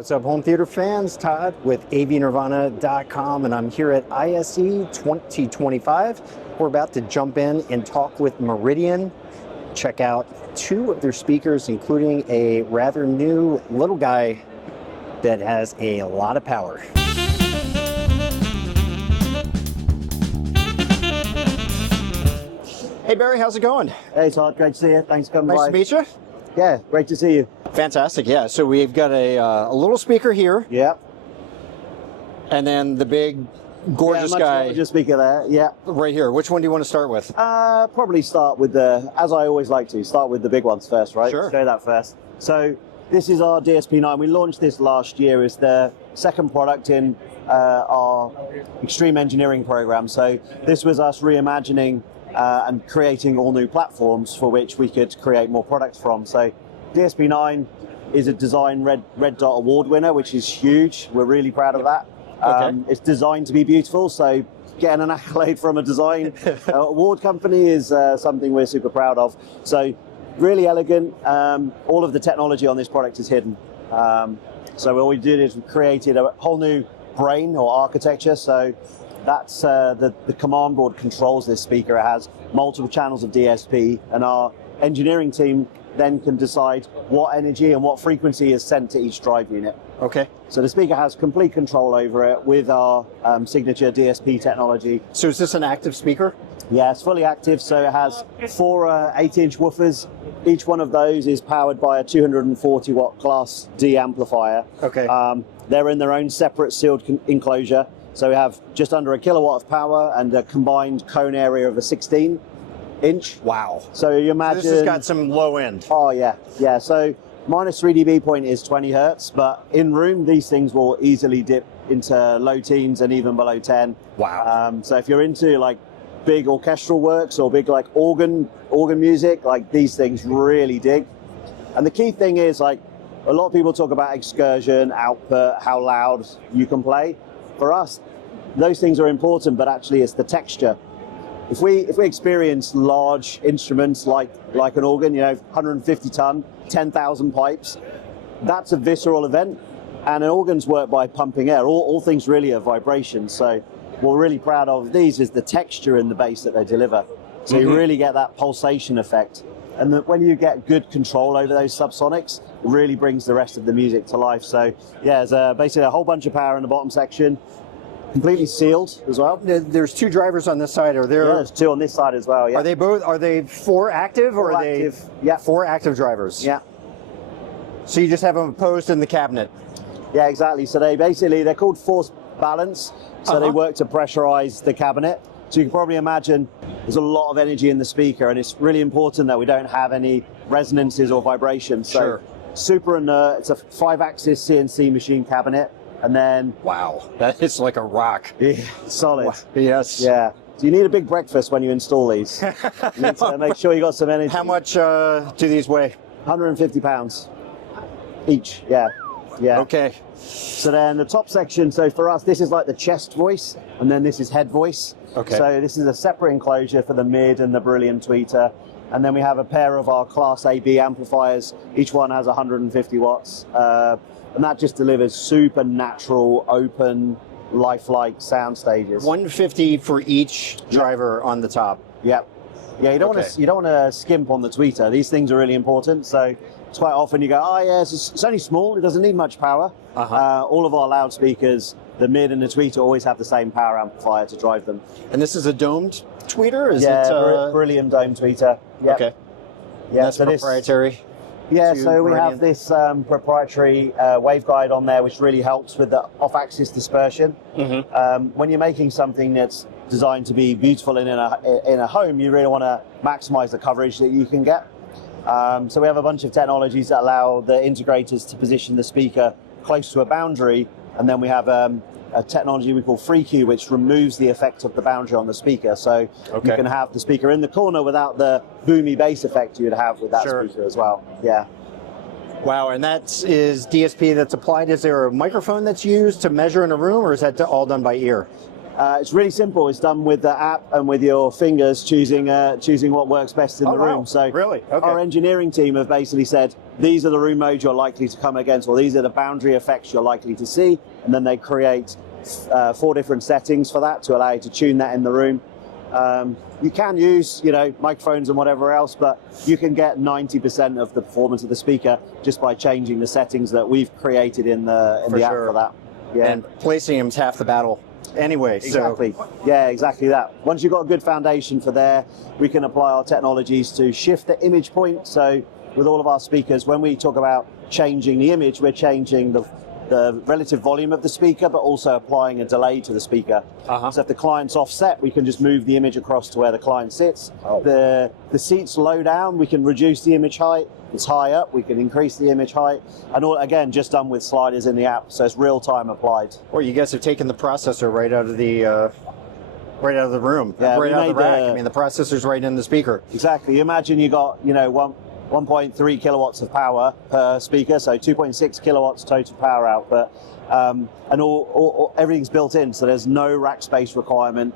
What's up, home theater fans? Todd with avnirvana.com, and I'm here at ISE 2025. We're about to jump in and talk with Meridian, check out 2 of their speakers, including a rather new little guy that has a lot of power. Hey Barry, how's it going? Hey Todd, great to see you. Thanks for coming by. Nice to meet you. Yeah, great to see you. Fantastic, yeah. So we've got a little speaker here. Yeah. And then the big, gorgeous guy. Gorgeous speaker there, yeah. Right here. Which one do you want to start with? Probably start with as I always like to, start with the big ones first, right? Sure. Let's go that first. So this is our DSP9. We launched this last year as the second product in our extreme engineering program. So this was us reimagining and creating all new platforms for which we could create more products from. So DSP9 is a Design Red Dot Award winner, which is huge. We're really proud of that. Okay. It's designed to be beautiful, so getting an accolade from a design award company is something we're super proud of. So really elegant. All of the technology on this product is hidden. So what we did is we created a whole new brain or architecture. So that's the command board controls this speaker. It has multiple channels of DSP, and our engineering team then can decide what energy and what frequency is sent to each drive unit. Okay. So the speaker has complete control over it with our signature DSP technology. So is this an active speaker? Yeah, it's fully active, so it has 4 8-inch woofers. Each one of those is powered by a 240 watt Class D amplifier. Okay. They're in their own separate sealed enclosure. So we have just under 1 kilowatt of power and a combined cone area of a 16-inch. Wow. So you imagine... So this has got some low end. Oh, yeah. Yeah, so minus 3 dB point is 20 hertz, but in room, these things will easily dip into low teens and even below 10. Wow. So if you're into like big orchestral works or big like organ music, like these things really dig. And the key thing is, like, a lot of people talk about excursion, output, how loud you can play. For us, those things are important, but actually it's the texture. If we experience large instruments like an organ, 150 ton, 10,000 pipes, that's a visceral event. And organs work by pumping air. All things really are vibrations. So what we're really proud of these is the texture in the bass that they deliver. So you really get that pulsation effect. And that when you get good control over those subsonics, it really brings the rest of the music to life. So yeah, there's basically a whole bunch of power in the bottom section, completely sealed as well. There's 2 drivers on this side. Yeah, there's 2 on this side as well. Yeah. Are they 4 active or are they? Yeah. 4 active drivers. Yeah. So you just have them posed in the cabinet. Yeah, exactly. So they're called force balance. So they work to pressurize the cabinet. So you can probably imagine there's a lot of energy in the speaker, and it's really important that we don't have any resonances or vibrations. So Sure. super inert. It's a 5-axis CNC machine cabinet, and then Wow, that is like a rock. yeah, solid. Wow. Yes. Yeah. So you need a big breakfast when you install these. You need to make sure you got some energy. How much do these weigh? 150 pounds each. Yeah. Yeah. Okay. So then the top section, so for us, this is like the chest voice, and then this is head voice. Okay. So this is a separate enclosure for the mid and the Brilliant tweeter. And then we have a pair of our Class AB amplifiers. Each one has 150 watts. And that just delivers super natural, open, lifelike sound stages. 150 for each driver on the top. Yep. Yeah, you don't want to skimp on the tweeter. These things are really important. So it's quite often you go, oh yeah, it's only small. It doesn't need much power. All of our loudspeakers, the mid and the tweeter, always have the same power amplifier to drive them. And this is a domed tweeter? Brilliant dome tweeter. Yep. Okay. Yeah, that's so proprietary. Yeah, to so we Meridian. have this proprietary waveguide on there, which really helps with the off-axis dispersion. When you're making something that's designed to be beautiful in a home, you really want to maximize the coverage that you can get. So we have a bunch of technologies that allow the integrators to position the speaker close to a boundary, and then we have a technology we call FreeQ, which removes the effect of the boundary on the speaker. So you can have the speaker in the corner without the boomy bass effect you would have with that speaker as well. Yeah. Wow, and that is DSP that's applied. Is there a microphone that's used to measure in a room, or is that all done by ear? It's really simple. It's done with the app and with your fingers choosing what works best in the room. Wow. So Really? Okay. our engineering team have basically said, these are the room modes you're likely to come against, or these are the boundary effects you're likely to see. And then they create 4 different settings for that to allow you to tune that in the room. You can use, microphones and whatever else, but you can get 90% of the performance of the speaker just by changing the settings that we've created in the app for that. Yeah. And placing them's half the battle anyway. Exactly. Yeah, exactly that. Once you've got a good foundation for there, we can apply our technologies to shift the image point. So with all of our speakers, when we talk about changing the image, we're changing the relative volume of the speaker, but also applying a delay to the speaker. So if the client's offset, we can just move the image across to where the client sits. The seat's low down, we can reduce the image height. It's high up, we can increase the image height. And all, again, just done with sliders in the app, so it's real time applied. Well, you guys have taken the processor right out of the room, yeah, right out of the rack. I mean, the processor's right in the speaker. Exactly. You imagine you got, 1.3 kilowatts of power per speaker, so 2.6 kilowatts total power output, and everything's built in, so there's no rack space requirement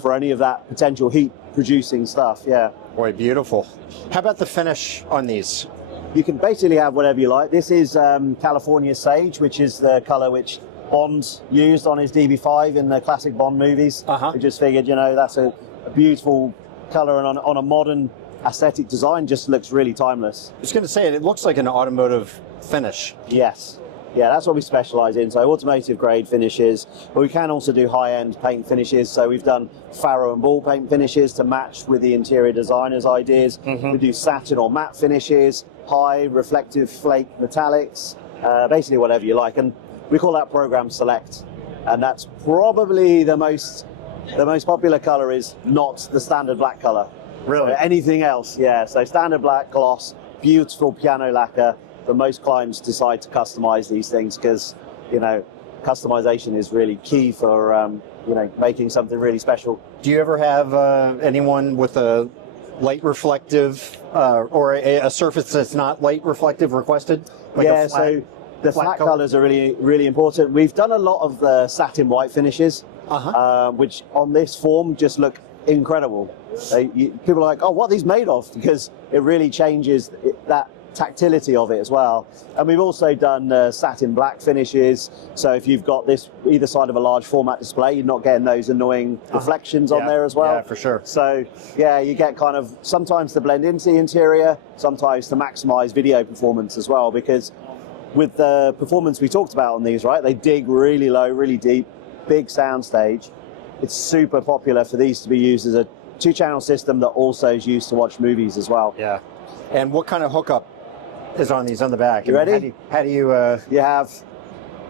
for any of that potential heat producing stuff. Yeah. Boy, beautiful. How about the finish on these? You can basically have whatever you like. This is California Sage, which is the color which Bond used on his DB5 in the classic Bond movies. We just figured, that's a beautiful color, and on a modern aesthetic design, just looks really timeless. I was going to say, it looks like an automotive finish. Yes. Yeah, that's what we specialize in. So automotive grade finishes, but we can also do high-end paint finishes. So we've done Faro and ball paint finishes to match with the interior designer's ideas. We do satin or matte finishes, high reflective flake metallics, basically whatever you like. And we call that program select. And that's probably the most popular color is not the standard black color. Really? So anything else, yeah. So standard black gloss, beautiful piano lacquer. But most clients decide to customize these things because, customization is really key for, making something really special. Do you ever have anyone with a light reflective or a surface that's not light reflective requested? Like yeah, so the flat colors are really, really important. We've done a lot of the satin white finishes, which on this form just look incredible. People are like, oh, what are these made of? Because it really changes that tactility of it as well. And we've also done satin black finishes, so if you've got this either side of a large format display, you're not getting those annoying reflections on there as well. Yeah, for sure. So yeah, you get kind of sometimes to blend into the interior, sometimes to maximize video performance as well, because with the performance we talked about on these, right, they dig really low, really deep, big soundstage. It's super popular for these to be used as a 2-channel system that also is used to watch movies as well. Yeah. And what kind of hookup is on these on the back? You ready? How do you You have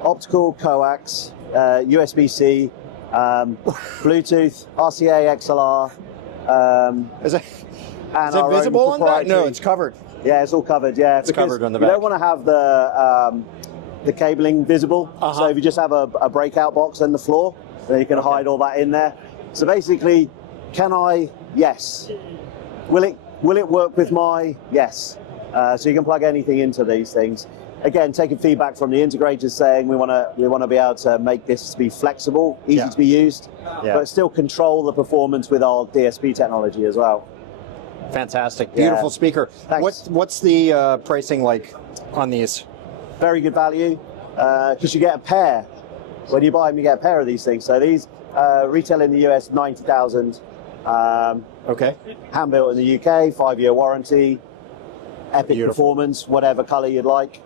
optical, coax, USB-C, Bluetooth, RCA, XLR. Is it visible on that? No, it's covered. Yeah, it's all covered. Yeah, it's covered on the back. You don't want to have the cabling visible. So if you just have a breakout box on the floor, then you can hide all that in there. So basically, can I? Yes. Will it work with my? Yes. So you can plug anything into these things. Again, taking feedback from the integrators saying we want to be able to make this to be flexible, easy to be used, but still control the performance with our DSP technology as well. Fantastic, beautiful speaker. Thanks. What's the pricing like on these? Very good value because you get a pair. When you buy them, you get a pair of these things. So these retail in the US $90,000. Okay. Hand built in the UK, 5-year warranty. Epic performance, whatever color you'd like.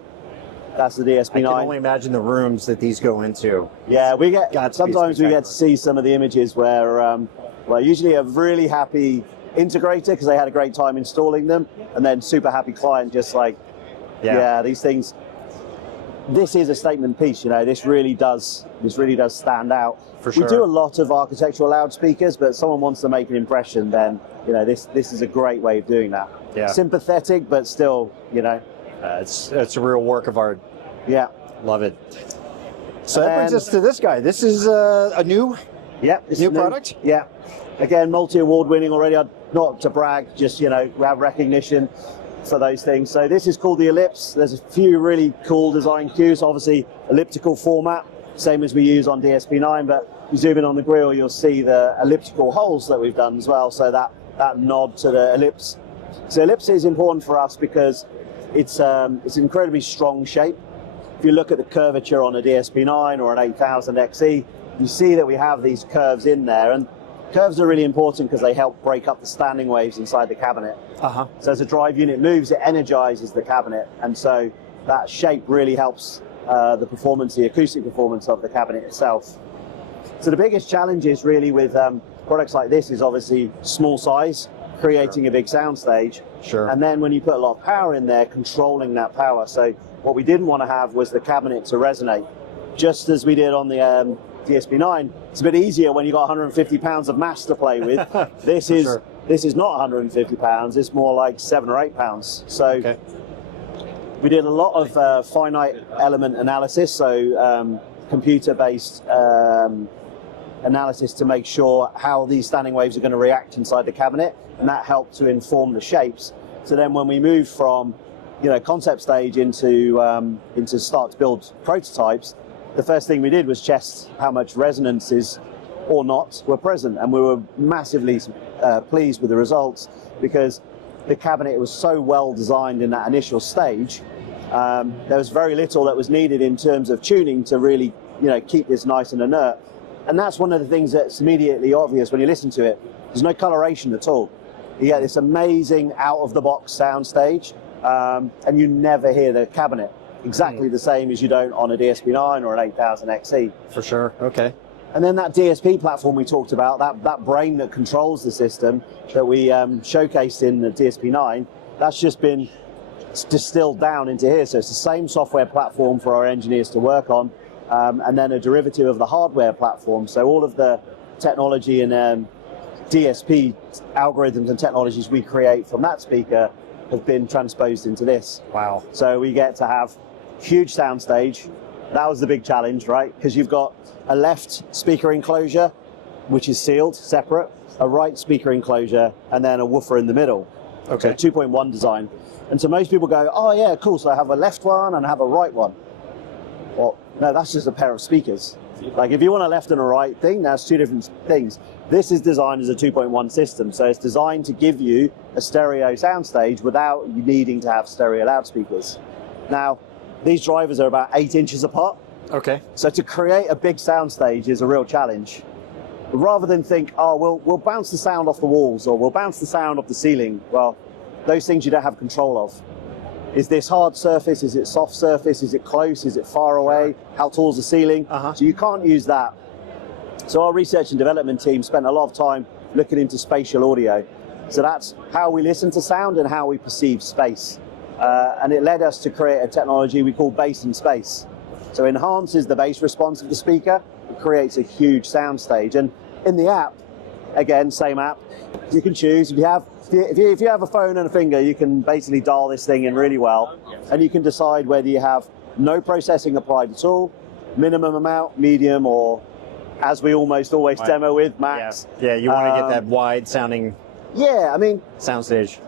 That's the DSP9. I can only imagine the rooms that these go into. Yeah, we get sometimes we get to see some of the images where usually a really happy integrator because they had a great time installing them, and then super happy client just like, these things. This is a statement piece, This really does stand out. For sure. We do a lot of architectural loudspeakers, but if someone wants to make an impression, then this is a great way of doing that. Yeah. Sympathetic, but still, it's a real work of art. Yeah. Love it. So that brings us to this guy. This is a new product? Yeah. Again, multi-award winning already. Not to brag, just, have recognition for those things. So this is called the Ellipse. There's a few really cool design cues, obviously elliptical format. same as we use on DSP9, but you zoom in on the grille, you'll see the elliptical holes that we've done as well, so that nod to the ellipse. So ellipse is important for us because it's an incredibly strong shape. If you look at the curvature on a DSP9 or an 8000 XE, you see that we have these curves in there, and curves are really important because they help break up the standing waves inside the cabinet. So as the drive unit moves, it energizes the cabinet, and so that shape really helps the performance, the acoustic performance of the cabinet itself. So the biggest challenge is really with products like this is obviously small size, creating a big soundstage. And then when you put a lot of power in there, controlling that power. So what we didn't want to have was the cabinet to resonate. Just as we did on the DSP9, it's a bit easier when you've got 150 pounds of mass to play with. This is not 150 pounds, it's more like 7 or 8 pounds. So we did a lot of finite element analysis, so computer-based analysis to make sure how these standing waves are going to react inside the cabinet, and that helped to inform the shapes. So then when we move from concept stage into start to build prototypes, the first thing we did was test how much resonances or not were present, and we were massively pleased with the results because the cabinet was so well designed in that initial stage. There was very little that was needed in terms of tuning to really keep this nice and inert. And that's one of the things that's immediately obvious when you listen to it. There's no coloration at all. You get this amazing out-of-the-box sound stage, and you never hear the cabinet exactly the same as you don't on a DSP9 or an 8000 XE. For sure, okay. And then that DSP platform we talked about, that brain that controls the system that we showcased in the DSP9, that's just been distilled down into here. So it's the same software platform for our engineers to work on, and then a derivative of the hardware platform. So all of the technology and DSP algorithms and technologies we create from that speaker have been transposed into this. Wow. So we get to have huge soundstage. That was the big challenge, right? Because you've got a left speaker enclosure, which is sealed, separate, a right speaker enclosure, and then a woofer in the middle. Okay. So 2.1 design. And so most people go, oh yeah, cool, so I have a left one and I have a right one. Well, no, that's just a pair of speakers. Like if you want a left and a right thing, that's two different things. This is designed as a 2.1 system, so it's designed to give you a stereo soundstage without you needing to have stereo loudspeakers. Now, these drivers are about 8 inches apart. Okay. So to create a big soundstage is a real challenge. Rather than think, oh, we'll bounce the sound off the walls or we'll bounce the sound off the ceiling. Well, those things you don't have control of. Is this hard surface? Is it soft surface? Is it close? Is it far away? How tall is the ceiling? So you can't use that. So our research and development team spent a lot of time looking into spatial audio. So that's how we listen to sound and how we perceive space. And it led us to create a technology we call bass in space. So enhances the bass response of the speaker. It creates a huge sound stage. And in the app, again, same app, you can choose. If you have a phone and a finger, you can basically dial this thing in really well, and you can decide whether you have no processing applied at all, minimum amount, medium, or as we almost always demo with, max. Yeah, you want to get that wide sounding soundstage.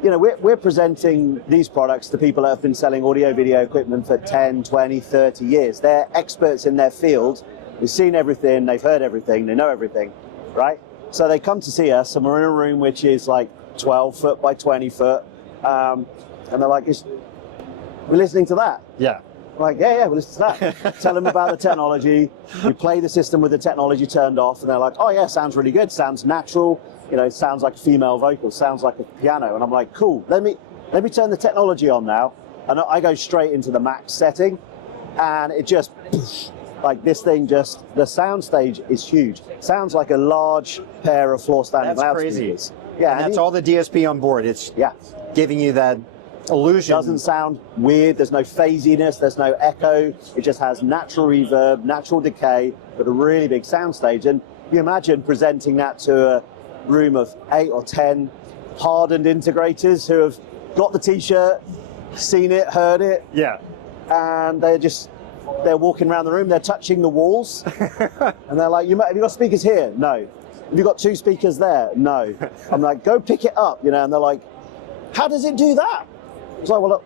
We're presenting these products to people that have been selling audio video equipment for 10, 20, 30 years. They're experts in their field. They've seen everything, they've heard everything, they know everything, right? So they come to see us, and we're in a room which is like 12 foot by 20 foot, and they're like, we're listening to that. Yeah. I'm like, yeah, we're listening to that. Tell them about the technology. We play the system with the technology turned off, and they're like, oh yeah, sounds really good, sounds natural, it sounds like a female vocal, sounds like a piano. And I'm like, cool, let me turn the technology on now. And I go straight into the max setting, and it just, like this thing the soundstage is huge. Sounds like a large pair of floor standing loudspeakers. Crazy. Yeah, and that's all the DSP on board. It's giving you that illusion. Doesn't sound weird. There's no phasiness. There's no echo. It just has natural reverb, natural decay, but a really big soundstage. And you imagine presenting that to a room of 8 or 10 hardened integrators who have got the T-shirt, seen it, heard it. Yeah. And they're walking around the room. They're touching the walls, and they're like, "Have you got speakers here? No. Have you got 2 speakers there? No." I'm like, "Go pick it up," and they're like, "How does it do that?" It's like, "Well, look,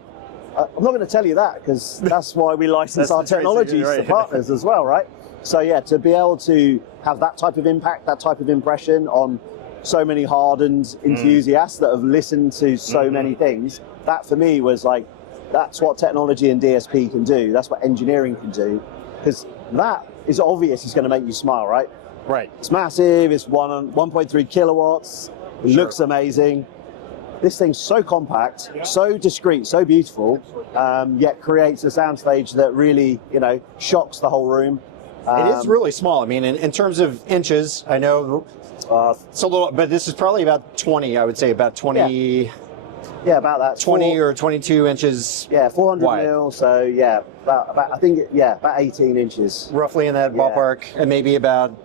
I'm not going to tell you that because that's why we license our technologies to partners as well, right? So yeah, to be able to have that type of impact, that type of impression on so many hardened enthusiasts that have listened to so many things, that for me was like, that's what technology and DSP can do. That's what engineering can do. Because that is obvious it's going to make you smile, right? Right. It's massive, it's 1.3 kilowatts, it looks amazing. This thing's so compact, so discreet, so beautiful, yet creates a soundstage that really, you know, shocks the whole room. It is really small. I mean, in terms of inches, I know it's a little, but this is probably about 20, I would say, about 20. Yeah, about that. 20 or 22 inches. Yeah, 400 wide. mil. So yeah, about I think about 18 inches. Roughly in that ballpark, and maybe about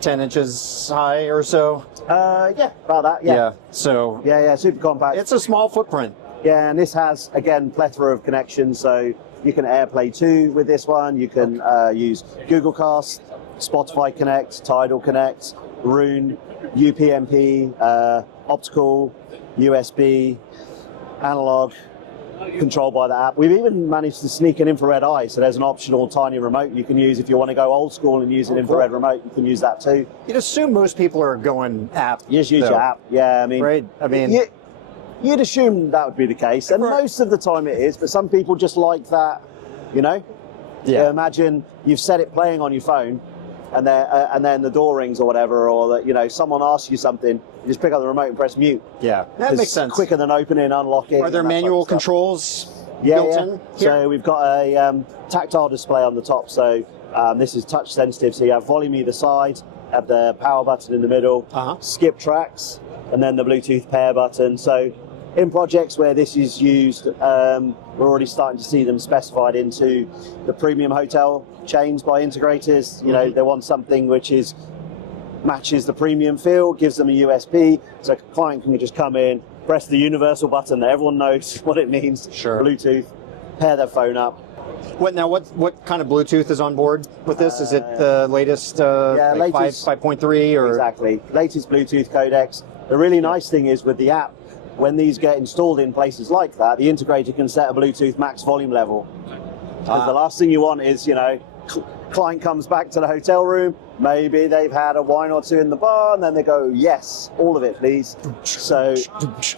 10 inches high or so. Yeah, about that. Yeah. So. Yeah, super compact. It's a small footprint. Yeah, and this has again plethora of connections. So you can AirPlay 2 with this one. You can use Google Cast, Spotify Connect, Tidal Connect, Roon, UPnP, optical, USB. Analog, controlled by the app. We've even managed to sneak an infrared eye, so there's an optional tiny remote you can use if you want to go old school and use an infrared remote. You can use that too. You'd assume most people are going app. You just use your app. Yeah, I mean, right. I mean, you'd assume that would be the case, and most of the time it is. But some people just like that, you know. Yeah. Imagine you've set it playing on your phone, and then the door rings or whatever, or that, you know, someone asks you something, you just pick up the remote and press mute. Yeah, that makes sense. Quicker than opening, unlocking. Are there manual controls built in here? So we've got a tactile display on the top. So this is touch sensitive. So you have volume either side, have the power button in the middle, skip tracks, and then the Bluetooth pair button. So in projects where this is used, we're already starting to see them specified into the premium hotel chains by integrators. You know, they want something which matches the premium feel, gives them a USB, so a client can just come in, press the universal button that everyone knows what it means, Bluetooth, pair their phone up. What kind of Bluetooth is on board with this? Is it the latest, latest 5.3 or? Exactly, latest Bluetooth codecs. The really nice thing is with the app, when these get installed in places like that, the integrator can set a Bluetooth max volume level. Because the last thing you want is, you know, client comes back to the hotel room, maybe they've had a wine or two in the bar, and then they go, yes, all of it, please. So,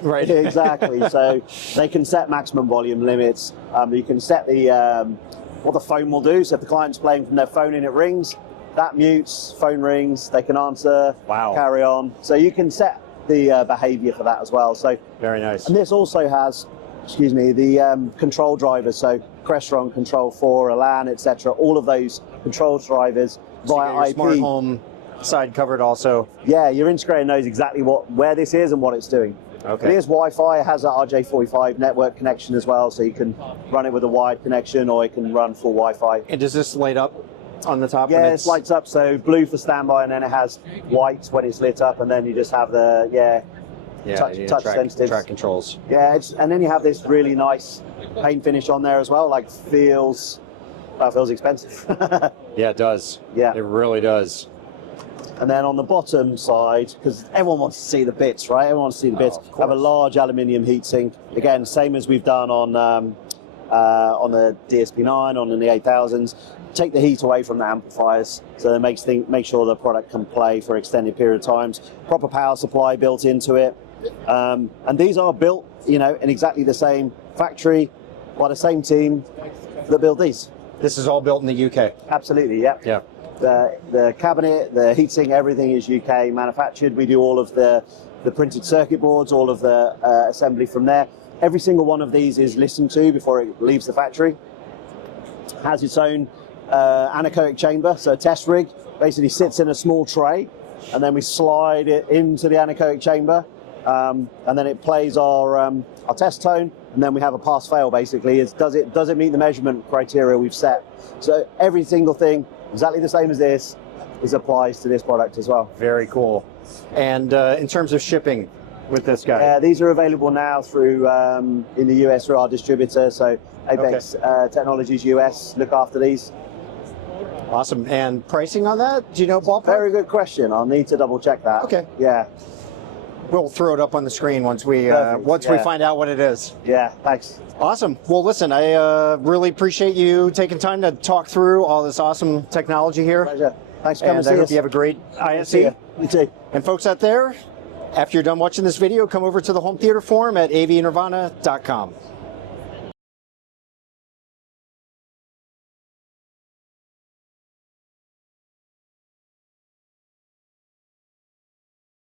right, exactly. So they can set maximum volume limits. You can set what the phone will do. So if the client's playing from their phone and it rings, that mutes, phone rings, they can answer, carry on. So you can set the behavior for that as well. So very nice. And this also has, the control drivers. So Crestron Control 4, Elan, etc. All of those control drivers via IP. Smart home side covered also. Yeah, your integrator knows exactly where this is and what it's doing. Okay. It is Wi-Fi. It has an RJ45 network connection as well, so you can run it with a wired connection, or you can run full Wi-Fi. And does this light up on the top? Yeah, it lights up. So blue for standby, and then it has white when it's lit up, and then you just have the touch sensitive track controls. Yeah, and then you have this really nice paint finish on there as well. Like feels expensive. Yeah, it does. Yeah, it really does. And then on the bottom side, because everyone wants to see the bits, right? Everyone wants to see the bits. Have a large aluminium heatsink. Again, same as we've done on the DSP9, on the 8000s. Take the heat away from the amplifiers, so that make sure the product can play for extended period of times. Proper power supply built into it. And these are built, in exactly the same factory by the same team that built these. This is all built in the UK? Absolutely, yeah. Yeah. The cabinet, the heatsink, everything is UK manufactured. We do all of the printed circuit boards, all of the assembly from there. Every single one of these is listened to before it leaves the factory. Has its own anechoic chamber, so a test rig basically sits in a small tray, and then we slide it into the anechoic chamber, and then it plays our test tone, and then we have a pass-fail. Basically, does it meet the measurement criteria we've set? So every single thing, exactly the same as this, applies to this product as well. Very cool. And in terms of shipping with this guy? These are available now through in the US through our distributor. So Apex Technologies US look after these. Awesome. And pricing on that? Do you know ballpark? Very good question. I'll need to double check that. Okay. Yeah. we'll throw it up on the screen once we Perfect, find out what it is. Yeah, thanks. Awesome. Well, listen, I really appreciate you taking time to talk through all this awesome technology here. Pleasure. Thanks for coming And to I see hope us. you have a great ISE. You too. And folks out there, after you're done watching this video, come over to the Home Theater Forum at avnirvana.com.